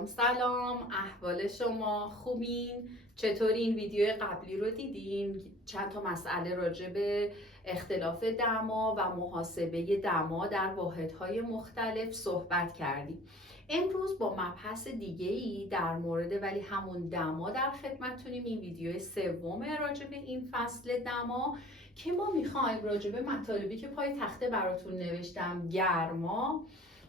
سلام، احوال شما خوبین؟ چطور این ویدیو قبلی رو دیدین؟ چند تا مسئله راجع به اختلاف دما و محاسبه دما در واحدهای مختلف صحبت کردیم. امروز با مبحث دیگه‌ای در مورد ولی همون دما در خدمتتونیم. این ویدیو سومه راجع به این فصل دما که ما میخوایم راجع به مطالبی که پای تخته براتون نوشتم،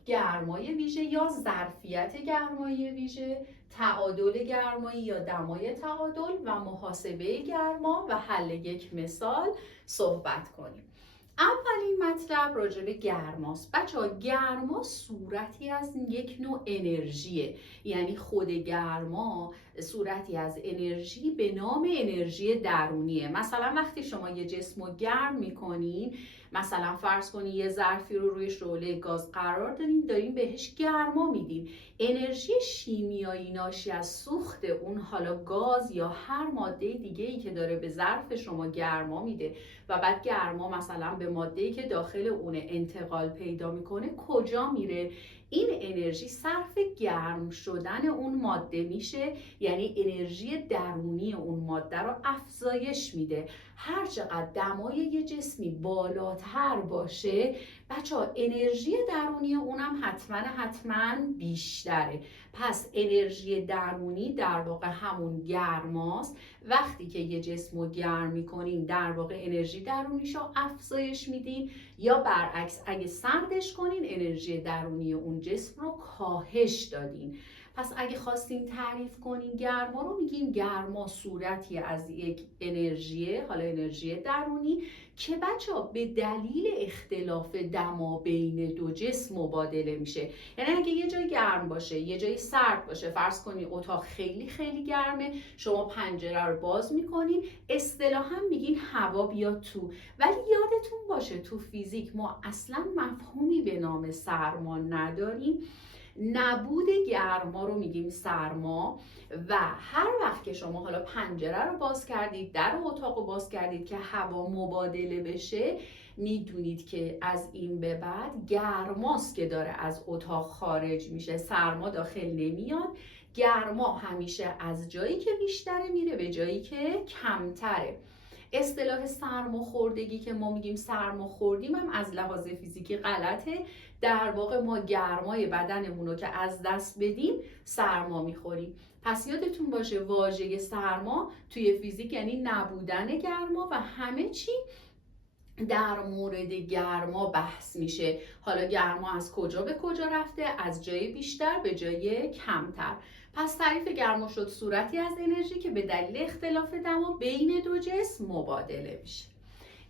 گرمای ویژه یا ظرفیت گرمای ویژه، تعادل گرمایی یا دمای تعادل و محاسبه گرما و حل یک مثال صحبت کنیم. اولین مطلب راجع به گرماست. بچه‌ها، گرما صورتی از یک نوع انرژیه، یعنی خود گرما صورتی از انرژی به نام انرژی درونیه. مثلا وقتی شما یه جسم رو گرم میکنین، مثلا فرض کنین یه ظرفی رو روی شعله گاز قرار دارین بهش گرما میدین. انرژی شیمیایی ناشی از سوخت اون، حالا گاز یا هر ماده دیگه‌ای که داره به ظرف شما گرما میده و بعد گرما مثلا به ماده‌ای که داخل اونه انتقال پیدا میکنه، کجا میره؟ این انرژی صرف گرم شدن اون ماده میشه، یعنی انرژی درونی اون ماده رو افزایش میده. هر چقدر دمای یه جسمی بالاتر باشه بچه‌ها، انرژی درونی اونم حتما بیشتره. پس انرژی درونی در واقع همون گرماست. وقتی که یه جسم رو گرم میکنین در واقع انرژی درونیشو افزایش میدین، یا برعکس اگه سردش کنین انرژی درونی اون جسم رو کاهش دادین. پس اگه خواستین تعریف کنین گرما رو، میگیم گرما صورتی از یک انرژیه، حالا انرژی درونی که بچه‌ها به دلیل اختلاف دما بین دو جسم مبادله میشه. یعنی اگه یه جای گرم باشه یه جای سرد باشه، فرض کنین اتاق خیلی خیلی گرمه، شما پنجره رو باز میکنین، اصطلاحاً میگین هوا بیاد تو. ولی یادتون باشه تو فیزیک ما اصلا مفهومی به نام سرما نداریم. نبود گرما رو میگیم سرما. و هر وقت که شما حالا پنجره رو باز کردید، در اتاق رو باز کردید که هوا مبادله بشه، میدونید که از این به بعد گرماست که داره از اتاق خارج میشه، سرما داخل نمیاد. گرما همیشه از جایی که بیشتره میره به جایی که کمتره. اصطلاح سرماخوردگی که ما میگیم سرماخوردیم هم از لحاظ فیزیکی غلطه. در واقع ما گرمای بدنمون رو که از دست بدیم سرما میخوریم. پس یادتون باشه واژه سرما توی فیزیک یعنی نبودن گرما و همه چی در مورد گرما بحث میشه. حالا گرما از کجا به کجا رفته؟ از جای بیشتر به جای کمتر. پس تعریف گرما شد صورتی از انرژی که به دلیل اختلاف دما بین دو جسم مبادله میشه.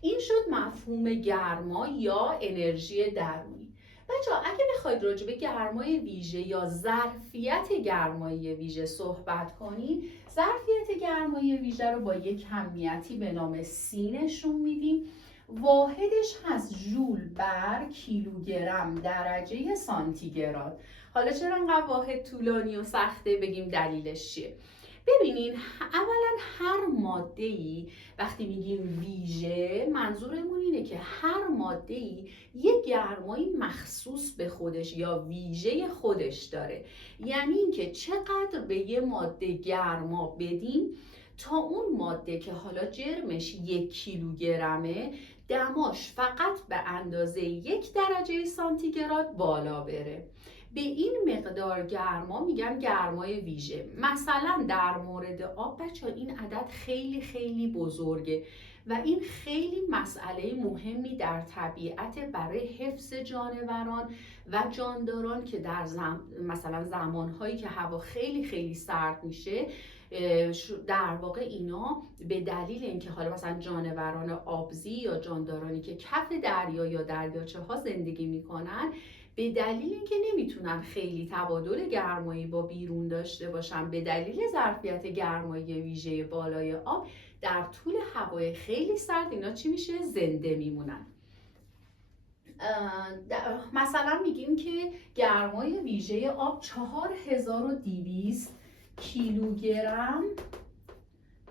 این شد مفهوم گرما یا انرژی درونی. بچه‌ها، اگه بخواید راجع به گرمای ویژه یا ظرفیت گرمای ویژه صحبت کنید، ظرفیت گرمای ویژه رو با یک کمیتی به نام C نشون میدیم. واحدش هست ژول بر کیلوگرم درجه سانتیگراد. حالا چرا انقدر واحد طولانی و سخته؟ بگیم دلیلش چیه. ببینین، اولا هر ماده‌ای وقتی میگیم ویژه، منظورمون اینه که هر ماده‌ای یک گرمایی مخصوص به خودش یا ویژه خودش داره. یعنی اینکه چقدر به یه ماده گرما بدیم تا اون ماده که حالا جرمش 1 کیلوگرمه، دماش فقط به اندازه 1 درجه سانتیگراد بالا بره. به این مقدار گرما میگن گرمای ویژه. مثلا در مورد آب بچه‌ها این عدد خیلی خیلی بزرگه و این خیلی مسئله مهمی در طبیعت برای حفظ جانوران و جانداران که در مثلا زمانهایی که هوا خیلی خیلی سرد میشه، در واقع اینا به دلیل اینکه حالا مثلا جانوران آبزی یا جاندارانی که کف دریا یا دریاچه ها زندگی میکنن، به دلیل اینکه نمیتونن خیلی تبادل گرمایی با بیرون داشته باشن به دلیل ظرفیت گرمایی ویژه بالای آب، در طول هوای خیلی سرد اینا چی میشه؟ زنده میمونن. مثلا میگیم که گرمای ویژه آب 4200 کیلوگرم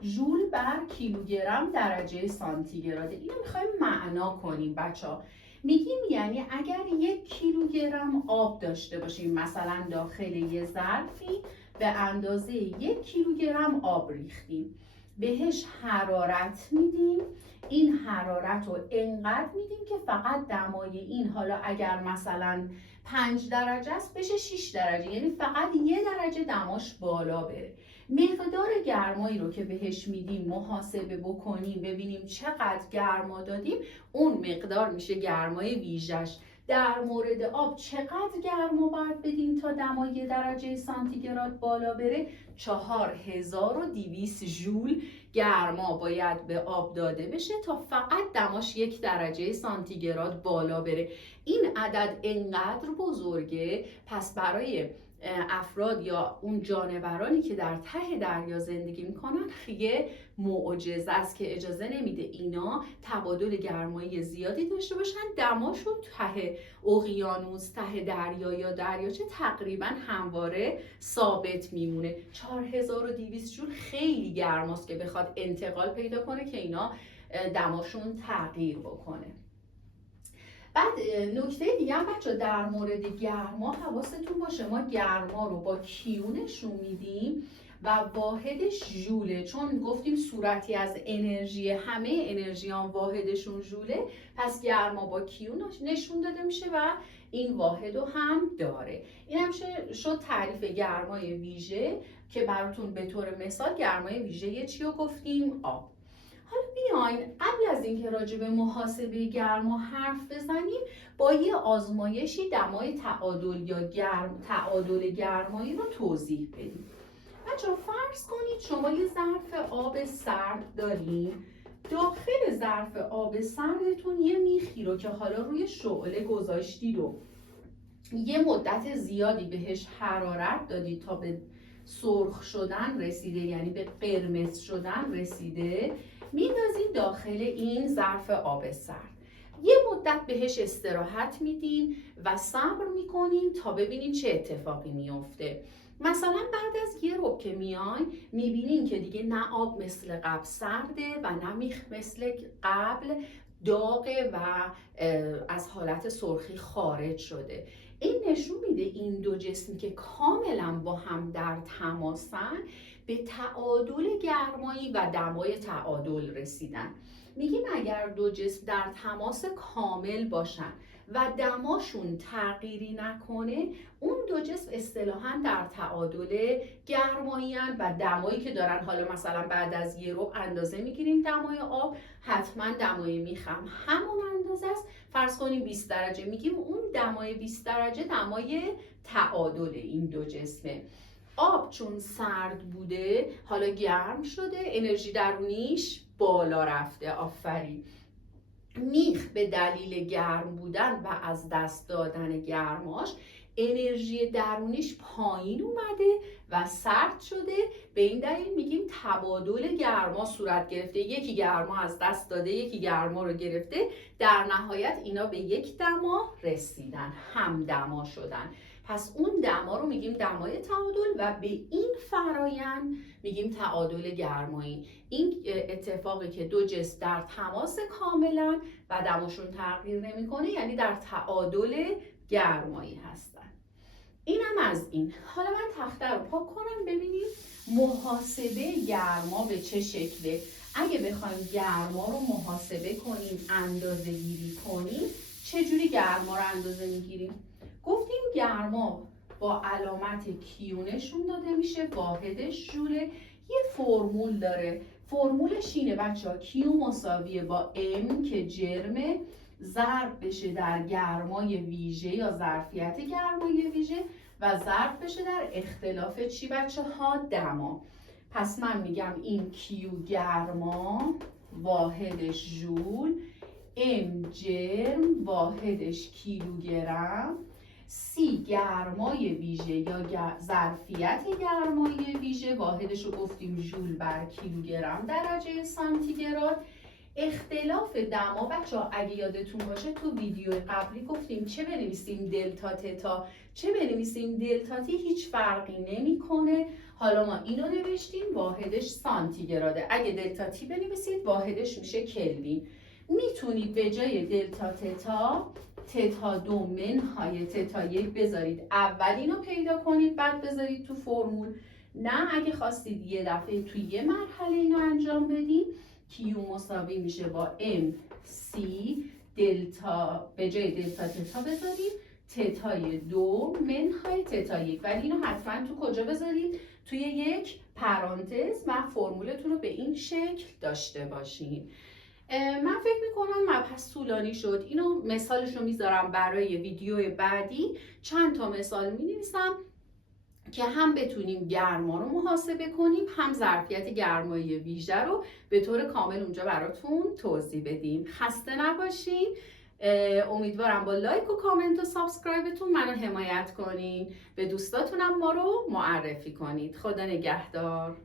ژول بر کیلوگرم درجه سانتیگراده. اینو میخوایم معنا کنیم بچه‌ها. میگیم یعنی اگر 1 کیلوگرم آب داشته باشیم مثلا داخل یه ظرفی به اندازه 1 کیلوگرم آب ریختیم، بهش حرارت میدیم، این حرارت رو انقدر میدیم که فقط دمای این، حالا اگر مثلا 5 درجه است بشه 6 درجه، یعنی فقط 1 درجه دماش بالا بره. مقدار گرمایی رو که بهش میدیم محاسبه بکنیم ببینیم چقدر گرما دادیم، اون مقدار میشه گرمای ویژش. در مورد آب چقدر گرما باید بدیم تا دما 1 درجه سانتیگراد بالا بره؟ 4200 ژول گرما باید به آب داده بشه تا فقط دماش 1 درجه سانتیگراد بالا بره. این عدد انقدر بزرگه، پس برای افراد یا اون جانورانی که در ته دریا زندگی میکنن یه معجزه است که اجازه نمیده اینا تبادل گرمایی زیادی داشته باشن. دماشون ته اقیانوس، ته دریا یا دریاچه تقریبا همواره ثابت میمونه. 4200 جول خیلی گرماست که بخواد انتقال پیدا کنه که اینا دماشون تغییر بکنه. بعد نکته دیگه هم بچه در مورد گرما حواستون باشه، ما گرما رو با کیو نشون میدیم و واحدش ژوله، چون گفتیم صورتی از انرژی، همه انرژیان واحدشون ژوله، پس گرما با کیو نشون داده میشه و این واحد رو هم داره. این هم شد تعریف گرمای ویژه که براتون به طور مثال گرمای ویژه چی رو گفتیم؟ آب. حالا بیاین قبل از اینکه راجع به محاسبه گرما حرف بزنیم با یه آزمایشی دمای تعادل یا تعادل گرمایی رو توضیح بدیم. بچه‌ها فرض کنید شما یه ظرف آب سرد دارین، داخل ظرف آب سردتون یه میخی رو که حالا روی شعله گذاشتید و یه مدت زیادی بهش حرارت دادید تا به سرخ شدن رسیده، یعنی به قرمز شدن رسیده، میندازین داخل این ظرف آب سرد. یه مدت بهش استراحت میدین و صبر میکنین تا ببینین چه اتفاقی میفته. مثلا بعد از یه ربع که میاین میبینین که دیگه نه آب مثل قبل سرده و نه میخ مثل قبل داغه و از حالت سرخی خارج شده. این نشون میده این دو جسمی که کاملا با هم در تماسن به تعادل گرمایی و دمای تعادل رسیدن. میگیم اگر دو جسم در تماس کامل باشن و دماشون تغییری نکنه، اون دو جسم اصطلاحاً در تعادل گرمایی هن و دمایی که دارن، حالا مثلا بعد از یه ربع اندازه میگیریم دمای آب، حتما دمای میخم همون اندازه است. فرض کنیم 20 درجه، میگیم اون دمای 20 درجه دمای تعادل این دو جسمه. آب چون سرد بوده حالا گرم شده، انرژی درونیش بالا رفته. آفرین. میخ به دلیل گرم بودن و از دست دادن گرماش انرژی درونیش پایین اومده و سرد شده. به این دلیل میگیم تبادل گرما صورت گرفته، یکی گرما از دست داده یکی گرما رو گرفته، در نهایت اینا به یک دما رسیدن، همدما شدن. پس اون دما رو میگیم دمای تعادل و به این فرایند میگیم تعادل گرمایی. این اتفاقی که دو جسم در تماس کاملا و دماشون تغییر نمیکنه یعنی در تعادل گرمایی هستن. اینم از این. حالا من تخته رو پاک کنم ببینیم محاسبه گرما به چه شکله. اگه بخوایم گرما رو محاسبه کنیم، اندازه گیری کنیم، چجوری گرما رو اندازه میگیریم؟ گفتیم گرما با علامت کیو نشون داده میشه، واحدش ژوله. یه فرمول داره، فرمولش اینه بچه‌ها، کیو مساویه با ام که جرمه ضرب بشه در گرمای ویژه یا ظرفیت گرمای ویژه و ضرب بشه در اختلاف چی بچه‌ها؟ دما. پس من میگم این کیو گرما واحدش ژول، ام جرم واحدش کیلوگرم، سی گرمای ویژه یا ظرفیت گرمای ویژه واحدش رو گفتیم ژول بر کیلوگرم درجه سانتیگراد. اختلاف دما بچه‌ها اگه یادتون باشه تو ویدیو قبلی گفتیم چه بنویسیم دلتا تتا چه بنویسیم دلتا تی هیچ فرقی نمیکنه. حالا ما اینو نوشتیم واحدش سانتیگراده، اگه دلتا تی بنویسید واحدش میشه کلوین. میتونید به جای دلتا تتا، تتا 2 منهای تتا 1 بذارید، اول اینو پیدا کنید بعد بذارید تو فرمول. نه اگه خواستید یه دفعه توی یه مرحله اینو انجام بدید، کیو مساوی میشه با ام سی دلتا، به جای دلتا تتا بذارید تتای 2 منهای تتا 1، ولی اینو حتما تو کجا بذارید؟ توی یک پرانتز و فرمولتون رو به این شکل داشته باشین. من فکر میکنم مبحث طولانی شد، اینو مثالش رو میذارم برای ویدیو بعدی، چند تا مثال مینویسم که هم بتونیم گرما رو محاسبه کنیم، هم ظرفیت گرمایی ویژه رو به طور کامل اونجا براتون توضیح بدیم. خسته نباشین. امیدوارم با لایک و کامنت و سابسکرایبتون منو حمایت کنین، به دوستاتونم ما رو معرفی کنید. خدا نگهدار.